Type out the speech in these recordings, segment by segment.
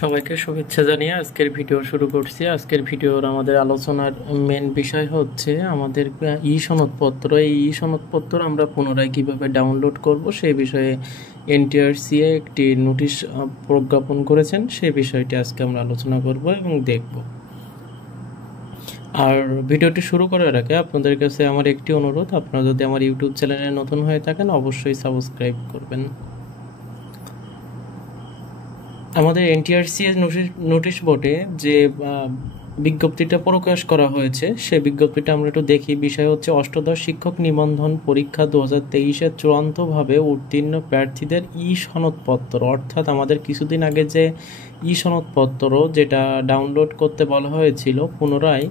সবাইকে শুভেচ্ছা জানিয়ে আজকের ভিডিও শুরু করছি। আজকের ভিডিওর আমাদের আলোচনার মেন বিষয় হচ্ছে আমাদের ই সনদপত্র। এই ই সনদপত্র আমরা পুনরায় কিভাবে ডাউনলোড করব সেই বিষয়ে এনটিআরসিএ একটি নোটিশ প্রজ্ঞাপন করেছেন, সেই বিষয়টি আজকে আমরা আলোচনা করব এবং দেখব। আর ভিডিওটি শুরু করার আগে আপনাদের কাছে আমার একটি অনুরোধ, আপনারা যদি আমার ইউটিউব চ্যানেলে নতুন হয়ে থাকেন অবশ্যই সাবস্ক্রাইব করবেন। আমাদের এনটিআরসিএ নোটিশ বোর্ডে যে বিজ্ঞপ্তিটা প্রকাশ করা হয়েছে সে বিজ্ঞপ্তিটা আমরা একটু দেখি। বিষয় হচ্ছে অষ্টাদশ শিক্ষক নিবন্ধন পরীক্ষা 2023-এ চূড়ান্তভাবে উত্তীর্ণ প্রার্থীদের ই সনদপত্র, অর্থাৎ আমাদের কিছুদিন আগে যে ই সনদপত্র যেটা ডাউনলোড করতে বলা হয়েছিল, পুনরায়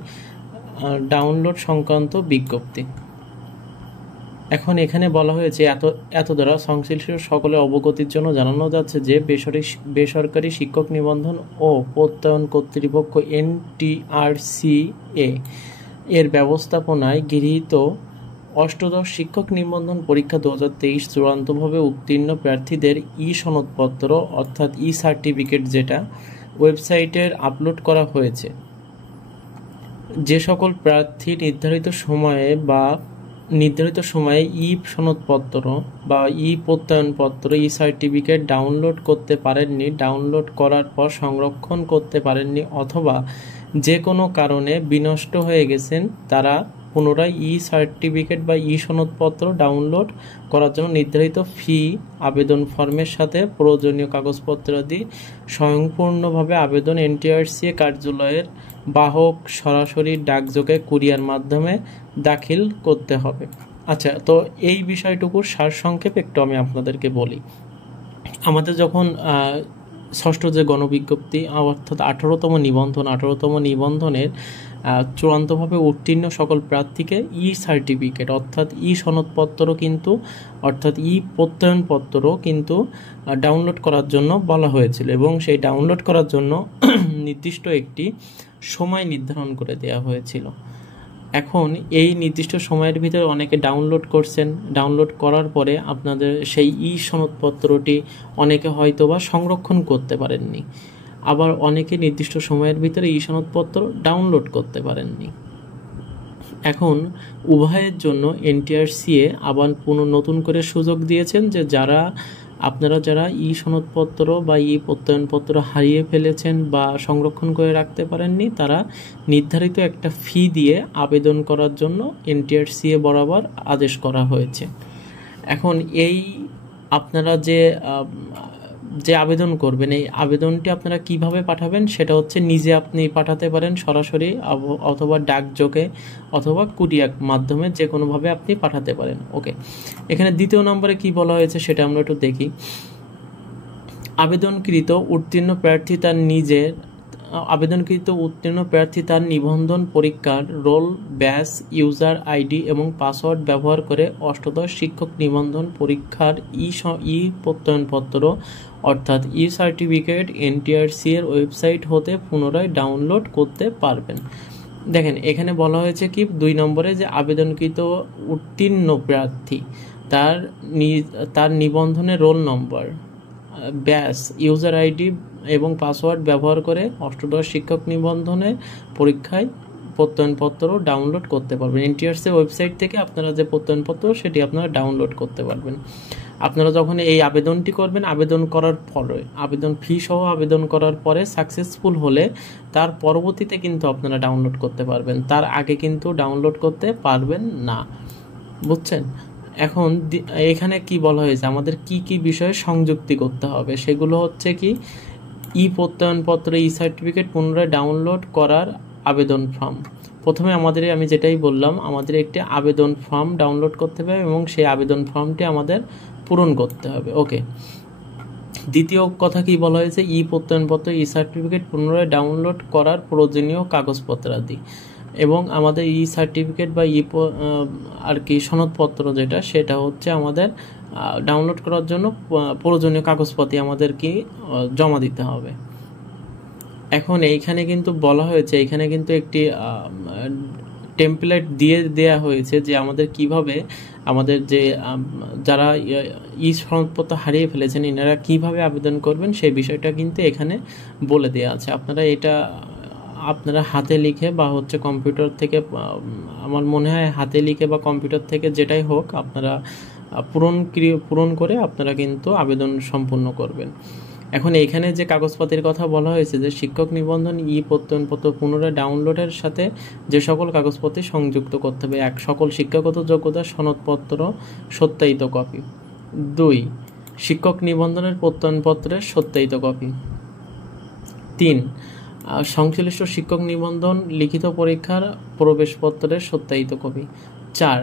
ডাউনলোড সংক্রান্ত বিজ্ঞপ্তি। এখন এখানে বলা হয়েছে এত দ্বারা সংশ্লিষ্ট সকলের অবগতির জন্য জানানো যাচ্ছে যে বেসরকারি শিক্ষক নিবন্ধন ও প্রত্যয়ন কর্তৃপক্ষ এনটিআরসিএ এর ব্যবস্থাপনায় গৃহীত অষ্টাদশ শিক্ষক নিবন্ধন পরীক্ষা 2023 চূড়ান্তভাবে উত্তীর্ণ প্রার্থীদের ই সনদপত্র অর্থাৎ ই সার্টিফিকেট যেটা ওয়েবসাইটের আপলোড করা হয়েছে। যে সকল প্রার্থী নির্ধারিত সময়ে ই সনদপত্র বা ই প্রত্যয়নপত্র ই সার্টিফিকেট ডাউনলোড করতে পারেননি, ডাউনলোড করার পর সংরক্ষণ করতে পারেননি অথবা যে কোনো কারণে বিনষ্ট হয়ে গেছেন, তারা পুনরায় ই সার্টিফিকেট বা ই সনদপত্র ডাউনলোড করার জন্য নির্ধারিত ফি আবেদন ফর্মের সাথে প্রয়োজনীয় কাগজপত্রাদি স্বয়ংপূর্ণভাবে আবেদন এনটিআরসিএ কার্যালয়ের বাহক সরাসরি ডাকযোগে কুরিয়ার মাধ্যমে দাখিল করতে হবে। আচ্ছা, তো এই বিষয়টুকুর সারসংক্ষেপ একটু আমি আপনাদেরকে বলি। আমাদের যখন ষষ্ঠ যে গণবিজ্ঞপ্তি অর্থাৎ 18তম নিবন্ধনের চূড়ান্তভাবে উত্তীর্ণ সকল প্রার্থীকে ই সার্টিফিকেট অর্থাৎ ই সনদপত্র অর্থাৎ ই প্রত্যয়নপত্র কিন্তু ডাউনলোড করার জন্য বলা হয়েছিল এবং সেই ডাউনলোড করার জন্য নির্দিষ্ট একটি সময় নির্ধারণ করে দেওয়া হয়েছিল। এখন এই নির্দিষ্ট সময়ের ভিতরে অনেকে ডাউনলোড করছেন, ডাউনলোড করার পরে আপনাদের সেই ই সনদপত্রটি অনেকে হয়তোবা সংরক্ষণ করতে পারেননি, আবার অনেকে নির্দিষ্ট সময়ের ভিতরে ই সনদপত্র ডাউনলোড করতে পারেননি। এখন উভয়ের জন্য এনটিআরসিএ আবার নতুন করে সুযোগ দিয়েছেন যে আপনারা যারা ই সনদপত্র বা ই প্রত্যয়নপত্র হারিয়ে ফেলেছেন বা সংরক্ষণ করে রাখতে পারেননি, তারা নির্ধারিত একটা ফি দিয়ে আবেদন করার জন্য এনটিআরসিএ বরাবর আদেশ করা হয়েছে। এখন আপনারা যে আবেদন করবেন, এই আবেদনটি আপনারা কিভাবে পাঠাবেন সেটা হচ্ছে নিজে আপনি পাঠাতে পারেন সরাসরি অথবা ডাকযোগে অথবা কুরিয়ার মাধ্যমে, যে কোনোভাবে আপনি পাঠাতে পারেন। ওকে, এখানে দ্বিতীয় নম্বরে কি বলা হয়েছে সেটা আমরা একটু দেখি। আবেদনকৃত উত্তীর্ণ প্রার্থী তার নিবন্ধন পরীক্ষার রোল, ব্যাচ, ইউজার আইডি এবং পাসওয়ার্ড ব্যবহার করে অষ্টাদশ শিক্ষক নিবন্ধন পরীক্ষার ই প্রত্যয়নপত্র অর্থাৎ ই সার্টিফিকেট এনটিআরসি এর ওয়েবসাইট হতে পুনরায় ডাউনলোড করতে পারবেন। দেখেন, এখানে বলা হয়েছে কি 2 নম্বরে যে আবেদনকৃত উত্তীর্ণ প্রার্থী তার নিবন্ধনের roll number, batch, user ID এবং পাসওয়ার্ড ব্যবহার করে অষ্টাদশ শিক্ষক নিবন্ধনের পরীক্ষায় প্রত্যয়নপত্র ডাউনলোড করতে পারবেন। এনটিআরসি ওয়েবসাইট থেকে আপনারা যে প্রত্যয়নপত্র সেটি আপনারা ডাউনলোড করতে পারবেন। আপনারা যখন এই আবেদনটি করবেন, আবেদন ফি সহ আবেদন করার পরে সাকসেসফুল হলে তার পরবর্তীতে কিন্তু আপনারা ডাউনলোড করতে পারবেন, তার আগে কিন্তু ডাউনলোড করতে পারবেন না। বুঝছেন? এখন এখানে কি বলা হয়েছে, আমাদের কি কি বিষয়ে সংযুক্তি করতে হবে সেগুলো হচ্ছে কি, ই প্রত্যয়নপত্র ই সার্টিফিকেট পুনরায় ডাউনলোড করার আবেদন ফর্ম। প্রথমে আমি যেটাই বললাম, আমাদের একটি আবেদন ফর্ম ডাউনলোড করতে হবে এবং সেই আবেদন ফর্মটি আমাদের পূরণ করতে হবে। ওকে, দ্বিতীয় কথা কি বলা হয়েছে, ই প্রত্যয়নপত্র ই সার্টিফিকেট পুনরায় ডাউনলোড করার প্রয়োজনীয় কাগজপত্রাদি এবং আমাদের ই সার্টিফিকেট বা সনদপত্র সেটা হচ্ছে আমাদের ডাউনলোড করার জন্য প্রয়োজনীয় কাগজপত্র আমাদের জমা দিতে হবে। এখন এইখানে কিন্তু বলা হয়েছে, এখানে কিন্তু একটি টেমপ্লেট দিয়ে দেয়া হয়েছে যে আমাদের কিভাবে আমাদের যে যারা ই সনদপত্র হারিয়ে ফেলেছেন এনারা কিভাবে আবেদন করবেন সেই বিষয়টা কিন্তু এখানে বলে দেওয়া আছে। আপনারা হাতে লিখে বা হচ্ছে কম্পিউটার থেকে, আমার মনে হয় হাতে লিখে বা কম্পিউটার থেকে যেটাই হোক আপনারা পূরণ করে আপনারা কিন্তু আবেদন সম্পূর্ণ করবেন। এখন এইখানে যে কাগজপত্রের কথা বলা হয়েছে যে শিক্ষক নিবন্ধন ই প্রত্যয়নপত্র পুনরায় ডাউনলোডের সাথে যে সকল কাগজপত্র সংযুক্ত করতে হবে: 1 সকল শিক্ষাগত যোগ্যতা সনদপত্র সত্যায়িত কপি, 2 শিক্ষক নিবন্ধনের প্রত্যয়নপত্রের সত্যায়িত কপি, 3 সংশ্লিষ্ট শিক্ষক নিবন্ধন লিখিত পরীক্ষার প্রবেশপত্রের সত্যায়িত কপি, 4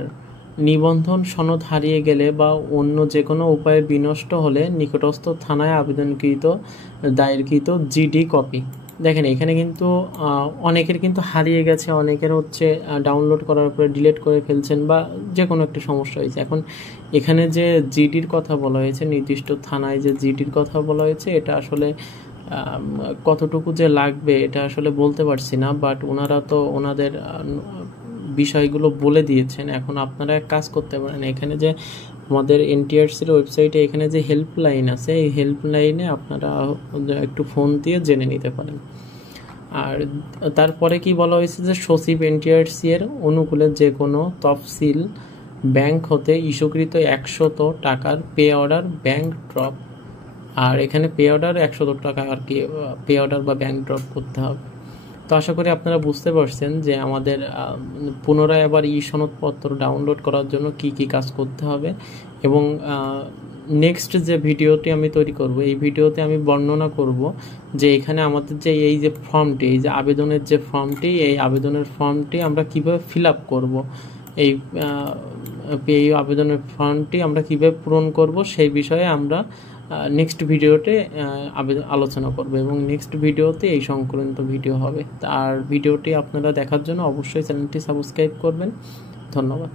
নিবন্ধন সনদ হারিয়ে গেলে বা অন্য যে কোনো উপায়ে বিনষ্ট হলে নিকটস্থ থানায় আবেদনকৃত দায়েরকৃত জিডি কপি। দেখেন এখানে কিন্তু অনেকের কিন্তু হারিয়ে গেছে, অনেকের হচ্ছে ডাউনলোড করার পরে ডিলিট করে ফেলছেন বা যে কোনো একটা সমস্যা হয়েছে। এখন এখানে যে জিডির কথা বলা হয়েছে, নির্দিষ্ট থানায় যে জিডির কথা বলা হয়েছে, এটা আসলে কতটুকু যে লাগবে এটা আসলে বলতে পারছি না, বাট ওনারা তো ওনাদের বিষয়গুলো বলে দিয়েছেন। এখন আপনারা এক কাজ করতে পারেন, এখানে যে আমাদের এনটিআরসির ওয়েবসাইটে এখানে যে হেল্পলাইন আছে এই হেল্পলাইনে আপনারা একটু ফোন দিয়ে জেনে নিতে পারেন। আর তারপরে কি বলা হয়েছে যে সচিব এনটিআরসি এর অনুকূলে যে কোনো তফসিল ব্যাংক হতে ইস্যুকৃত 100 টাকার পে অর্ডার ব্যাংক ড্রপ, আর এখানে পে অর্ডার 100 টাকা আর কি পে অর্ডার বা ব্যাংক ড্রপ করতে হবে। তো আশা করি আপনারা বুঝতে পারছেন যে আমাদের পুনরায় আবার ই সনদপত্র ডাউনলোড করার জন্য কি কি কাজ করতে হবে। এবং নেক্সট যে ভিডিওটি আমি তৈরি করব এই ভিডিওতে আমি বর্ণনা করব যে এখানে আমাদের যে এই যে ফর্মটি, এই যে আবেদনের যে ফর্মটি, এই আবেদনের ফর্মটি আমরা কিভাবে ফিল আপ করব, এই আবেদনের ফর্মটি আমরা কিভাবে পূরণ করব সেই বিষয়ে আমরা নেক্সট ভিডিওতে আলোচনা করব এবং নেক্সট ভিডিওতে এই সংক্রান্ত ভিডিও হবে। আর ভিডিওটি আপনারা দেখার জন্য অবশ্যই চ্যানেলটি সাবস্ক্রাইব করবেন। ধন্যবাদ।